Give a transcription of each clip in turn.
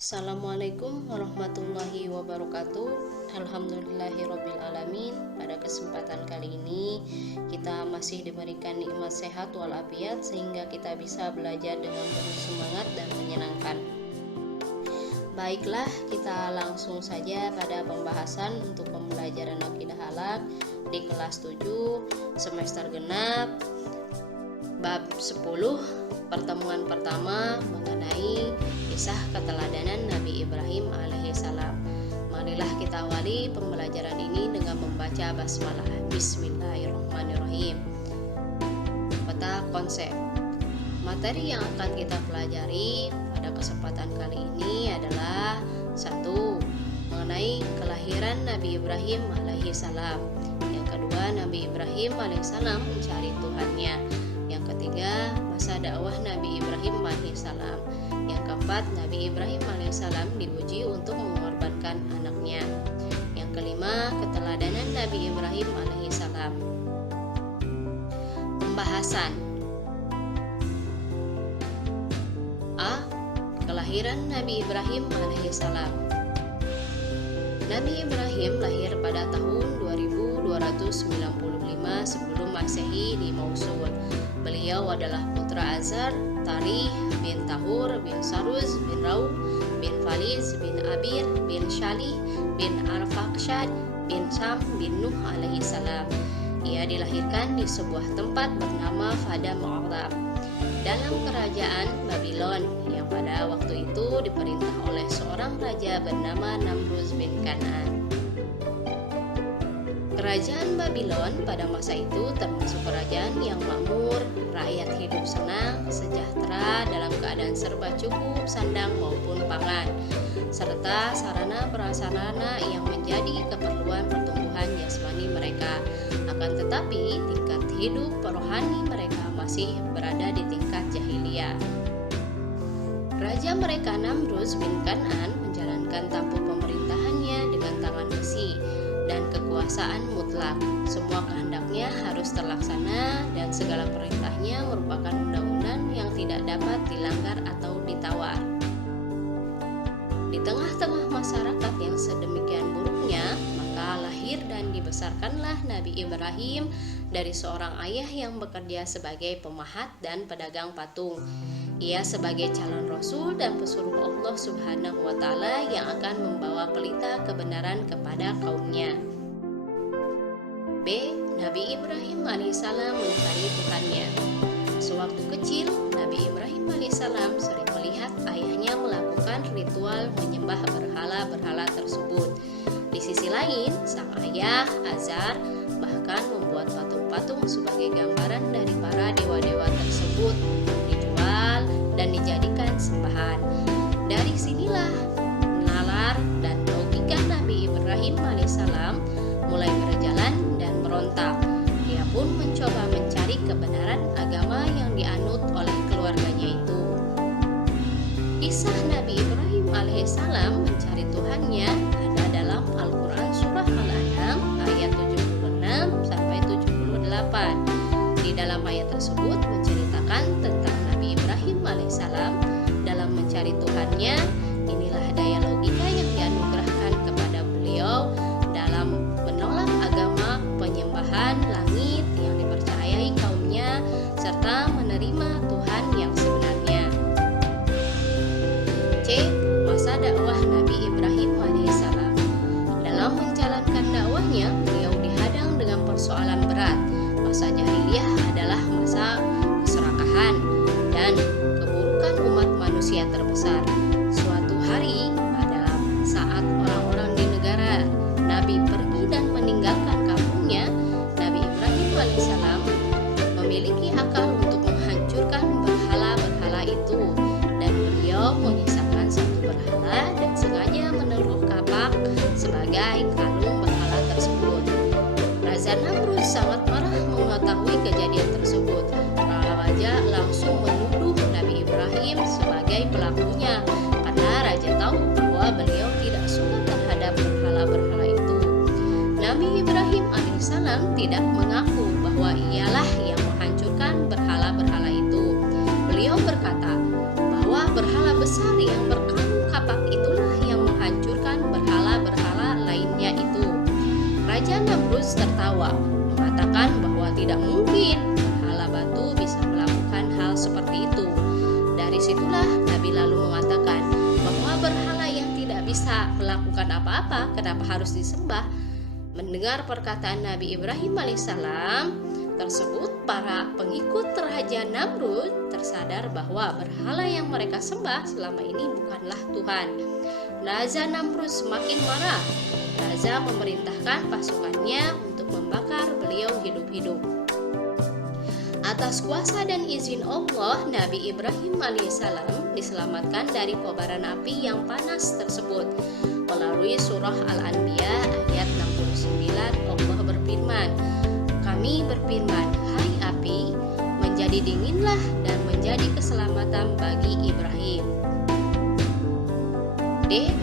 Assalamualaikum warahmatullahi wabarakatuh. Alhamdulillahirobbilalamin. Pada kesempatan kali ini kita masih diberikan nikmat sehat walafiat sehingga kita bisa belajar dengan penuh semangat dan menyenangkan. Baiklah, kita langsung saja pada pembahasan untuk pembelajaran akidah akhlak di kelas 7 semester genap bab 10. Pertemuan pertama mengenai kisah keteladanan Nabi Ibrahim alaihissalam. Marilah kita awali pembelajaran ini dengan membaca basmalah. Bismillahirrahmanirrahim. Peta konsep. Materi yang akan kita pelajari pada kesempatan kali ini adalah 1. Mengenai kelahiran Nabi Ibrahim alaihissalam. Yang kedua, Nabi Ibrahim alaihissalam mencari Tuhannya. Yang ketiga, masa dakwah Nabi Ibrahim alaihissalam. Yang keempat, Nabi Ibrahim alaihissalam diuji untuk mengorbankan anaknya. Yang kelima, keteladanan Nabi Ibrahim alaihissalam. Pembahasan. A. Kelahiran Nabi Ibrahim alaihissalam. Nabi Ibrahim lahir pada tahun 2295 sebelum Masehi di Mosul. Beliau adalah putra Azar, Tarih bin Tahur bin Saruz bin Rau bin Faliz bin Abir bin Shalih bin Arfakshad bin Sam bin Nuh alaihissalam. Ia dilahirkan di sebuah tempat bernama Padam Arab dalam kerajaan Babylon yang pada waktu itu diperintah oleh seorang raja bernama Namruz bin Kan'an. Kerajaan Babylon pada masa itu termasuk kerajaan yang makmur, rakyat hidup senang, sejahtera dalam keadaan serba cukup sandang maupun pangan, serta sarana prasarana yang menjadi keperluan pertumbuhan jasmani mereka. Akan tetapi tingkat hidup rohani mereka masih berada di tingkat jahiliyah. Raja mereka Namruz bin Kan'an menjalankan tampuk pemerintahannya dengan tangan besi dan kekuasaan mutlak. Semua kehendaknya harus terlaksana dan segala perintahnya merupakan undang-undang yang tidak dapat dilanggar atau ditawar. Di tengah-tengah masyarakat yang sedemikian buruknya, maka lahir dan dibesarkanlah Nabi Ibrahim dari seorang ayah yang bekerja sebagai pemahat dan pedagang patung. Ia sebagai calon rasul dan pesuruh Allah Subhanahu wa Ta'ala yang akan membawa pelita kebenaran kepada kaumnya. B. Nabi Ibrahim alaihissalam mencari Tuhannya. Sewaktu kecil, Nabi Ibrahim alaihissalam sering melihat ayahnya melakukan ritual menyembah berhala-berhala tersebut. Di sisi lain, sang ayah Azar bahkan membuat patung-patung sebagai gambaran dari para dewa-dewa tersebut dijual dan dijadikan sembahan. Dari sinilah nalar dan logika Nabi Ibrahim alaihissalam mulai berjalan dan merontak. Dia pun mencoba mencari kebenaran agama yang dianut oleh keluarganya itu. Kisah Nabi Ibrahim alaihissalam mencari Tuhannya ada dalam Al-Quran surah Al-An'am ayat 76 sampai 78. Di dalam ayat tersebut menceritakan tentang Nabi Ibrahim alaihissalam dalam mencari Tuhannya. Inilah daya logika yang dianugerahkan kepada beliau dalam menolak agama penyembahan langit yang dipercayai kaumnya serta menerima Tuhan yang sebenarnya. C. Masa dakwah Nabi Ibrahim alaihissalam. Dalam menjalankan dakwahnya, beliau dihadang dengan persoalan berat. Masa jahiliyah adalah masa keserakahan dan keburukan umat manusia terbesar. Suatu hari pada saat orang-orang di negara Nabi pergi dan meninggalkan kampungnya, Nabi Ibrahim alaihissalam memiliki akal untuk menghancurkan berhala-berhala itu, dan beliau menyisakan satu berhala dan sengaja menaruh kapak sebagai kalung berhala tersebut. Raja Namruz sangat marah mengetahui kejadian tersebut. Raja langsung menuduh Nabi Ibrahim sebagai pelakunya karena raja tahu bahwa beliau tidak suka terhadap berhala-berhala itu. Nabi Ibrahim alaihissalam tidak mengaku bahwa ialah yang menghancurkan berhala-berhala itu. Beliau berkata bahwa berhala besar yang berkalung kapak itu tidak mungkin berhala batu bisa melakukan hal seperti itu. Dari situlah Nabi lalu mengatakan bahwa berhala yang tidak bisa melakukan apa-apa, kenapa harus disembah? Mendengar perkataan Nabi Ibrahim alaihissalam tersebut, para pengikut Raja Namrud tersadar bahwa berhala yang mereka sembah selama ini bukanlah Tuhan. Raja Namrud semakin marah. Raja memerintahkan pasukannya untuk membakar beliau hidup-hidup. Atas kuasa dan izin Allah, Nabi Ibrahim alaihissalam diselamatkan dari kobaran api yang panas tersebut. Melalui surah Al-Anbiya ayat 69, Allah berfirman, "Kami berfirman, hai api, menjadi dinginlah dan menjadi keselamatan bagi Ibrahim."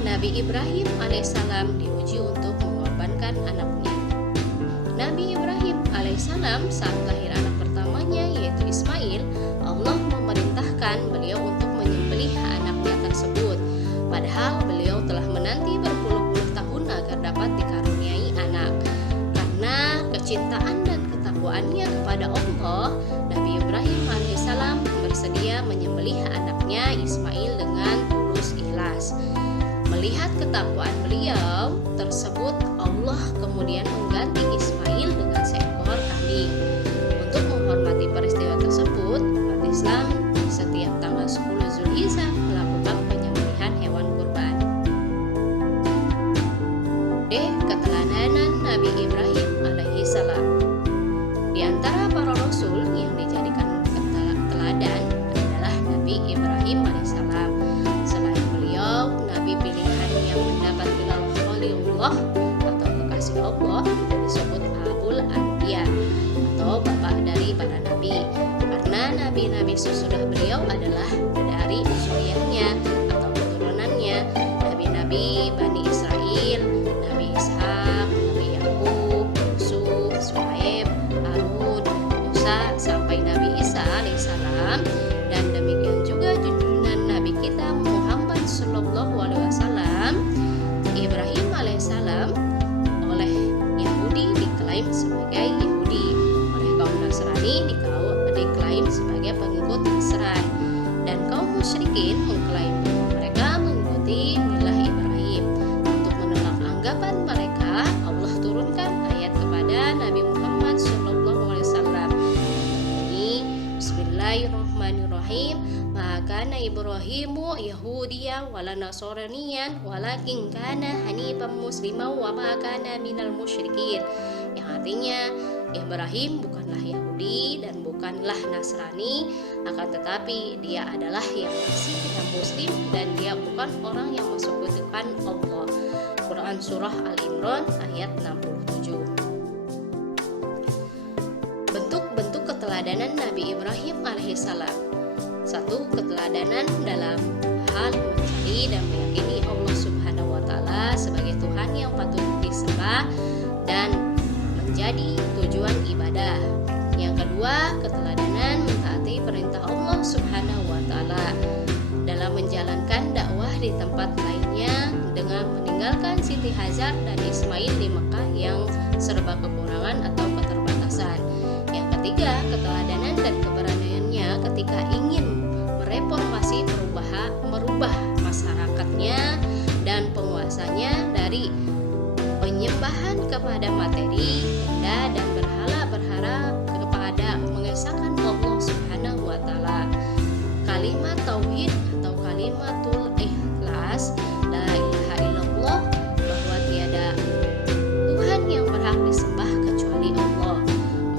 Nabi Ibrahim alaihissalam diuji untuk mengorbankan anaknya. Nabi Ibrahim alaihissalam saat lahir anak pertamanya yaitu Ismail, Allah memerintahkan beliau untuk menyembelih anaknya tersebut. Padahal beliau telah menanti berpuluh-puluh tahun agar dapat dikaruniai anak. Karena kecintaan dan ketakwaannya kepada Allah, Nabi Ibrahim alaihissalam bersedia menyembelih anaknya Ismail dengan tulus ikhlas. Melihat ketakwaan beliau tersebut, Allah kemudian mengganti Ismail dengan seekor kambing. Untuk menghormati peristiwa tersebut, umat Islam setiap tanggal 10 Zulhijjah melakukan penyembelihan hewan kurban. Keteladanan Nabi Ibrahim alaihissalam. Di antara para rasul yang dijadikan teladan adalah Nabi Ibrahim alaihissalam. Selain beliau, Nabi pilihan yang mendapat gelar Khalilullah atau kekasih Allah disebut Abul Anbiya atau bapak dari para nabi, karena nabi-nabi sesudah beliau adalah dari zuriyahnya atau keturunannya, nabi-nabi Bani Israel, Nabi Ishak, Nabi Yakub, Yusuf, Shu'aib, Harun, Musa sampai Nabi Isa alaihissalam, dan demikian juga junjungan Nabi kita Muhammad sallallahu alaihi wasallam. Ibrahim alaihissalam oleh Yahudi diklaim sebagai Yahudi, oleh kaum Nasrani diklaim sebagai pengikut Nasran, dan kaum musyrikin mengklaim bahwa mereka mengikuti milah Ibrahim. Untuk menolak anggapan mereka, Allah turunkan ayat kepada Nabi Muhammad sallallahu alaihi wasallam. Ini Bismillahirrahmanirrahim. Kana Ibrahimu Yahudiya wala Nasraniyan walakin kana hanifan muslima wa ma kana minal musyrikin, yang artinya Ibrahim bukanlah Yahudi dan bukanlah Nasrani, akan tetapi dia adalah yang bersih dan muslim, dan dia bukan orang yang mensekutukan Allah. Quran Surah Al-Imran ayat 67. Bentuk-bentuk keteladanan Nabi Ibrahim alaihissalam. 1. Keteladanan dalam hal mencari dan meyakini Allah Subhanahu wa Ta'ala sebagai Tuhan yang patut disembah dan menjadi tujuan ibadah. Yang kedua, keteladanan mentaati perintah Allah Subhanahu wa Ta'ala dalam menjalankan dakwah di tempat lainnya dengan meninggalkan Siti Hajar dan Ismail di Mekah yang serba kekurangan atau keterbatasan. Yang ketiga, keteladanan dan keberaniannya ketika ingin mereformasi, merubah masyarakatnya dan penguasanya dari penyembahan kepada materi, benda dan berhala kepada mengesahkan Allah Subhanahu wa Ta'ala. Kalimat tauhid atau kalimatul ikhlas, la ilaha illallah, bahwa tiada Tuhan yang berhak disembah kecuali Allah.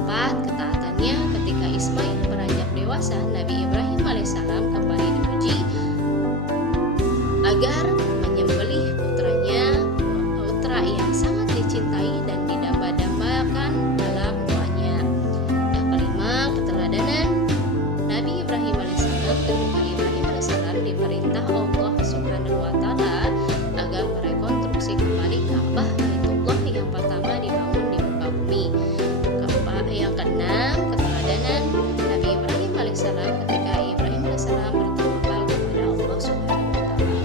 4. Ketaatannya ketika Ismail beranjak dewasa, Nabi Ibrahim alaihissalam kembali diuji agar menyembelih putra yang sangat dicintai dan didamba-dambakan dalam doanya. Yang kelima, keteladanan Nabi Ibrahim alaihissalam ketika Ibrahim alaihissalam diperintah Allah Subhanahu wa Ta'ala agar merekonstruksi kembali Ka'bah Baitullah yang pertama dibangun di muka bumi. Yang keenam, keteladanan Nabi Ibrahim alaihissalam ketika Ibrahim alaihissalam bertawakal kepada Allah Subhanahu wa Ta'ala.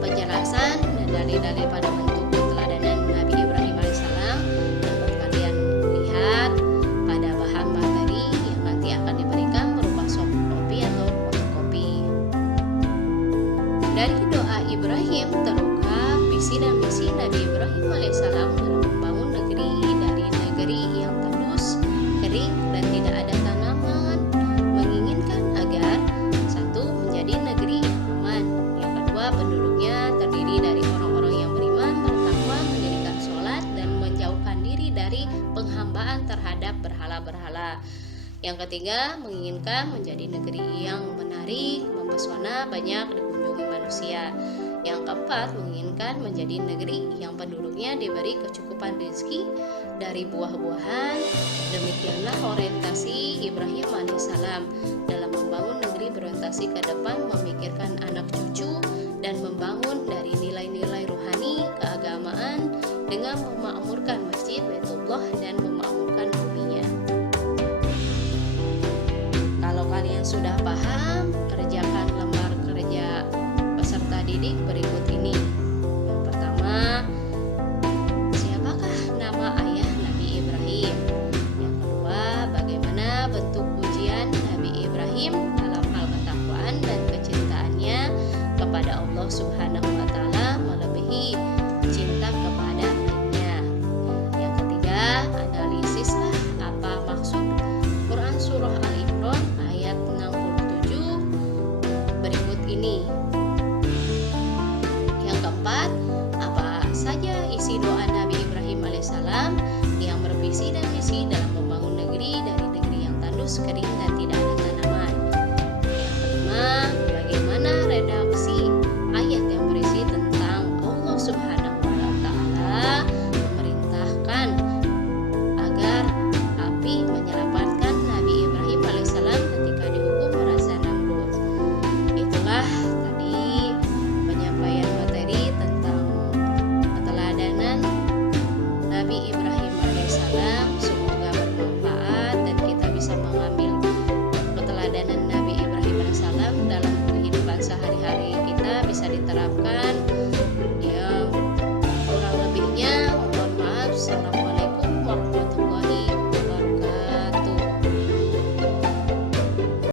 Penjelasan dan dalil-dalil pada bentuk keteladanan Nabi Ibrahim alaihissalam dapat kalian lihat Dari doa Ibrahim terungkap visi dan misi Nabi Ibrahim alaihissalam dalam membangun negeri dari negeri yang tandus, kering, dan tidak ada tanaman, menginginkan agar satu menjadi negeri yang aman, yang kedua penduduknya terdiri dari orang-orang yang beriman, bertakwa, mendirikan sholat, dan menjauhkan diri dari penghambaan terhadap berhala-berhala. Yang ketiga, menginginkan menjadi negeri yang menarik, mempesona, banyak dikunjungi manusia. Yang keempat, menginginkan menjadi negeri yang penduduknya diberi kecukupan rezeki dari buah-buahan. Demikianlah orientasi Ibrahim alaihissalam dalam membangun negeri, berorientasi ke depan, memikirkan anak cucu, dan membangun dari nilai-nilai rohani keagamaan dengan memakmurkan masjid Baitullah dan memakmurkan buminya. Kalau kalian sudah paham, kerjakan lembar kerja peserta didik berikut ini. Yang pertama, siapakah nama ayah Nabi Ibrahim? Yang kedua, bagaimana bentuk pujian Nabi Ibrahim dalam hal ketakwaan dan kecintaannya kepada Allah Subhanahu wa Ta'ala melebihi cinta kepada lainnya. Yang ketiga, analisislah apa maksud Quran Surah Al-Imran ayat 67 berikut ini. Yang keempat, apa saja isi doa Nabi Ibrahim alaihissalam yang bervisi dan misi dalam membangun negeri dari negeri yang tandus, kering, dan tidak ada tanaman. Yang kelima, bagaimana redaksi ayat yang berisi tentang Allah Subhanahu wa Ta'ala memerintahkan agar api menyelamatkan Nabi Ibrahim alaihissalam ketika dihukum raja Namrud. Itulah tadi penyampaian materi tentang keteladanan Nabi Ibrahim alaihissalam. Semoga bermanfaat dan kita bisa mengambil keteladanan Nabi Ibrahim alaihissalam dalam kehidupan sehari-hari kita, bisa diterapkan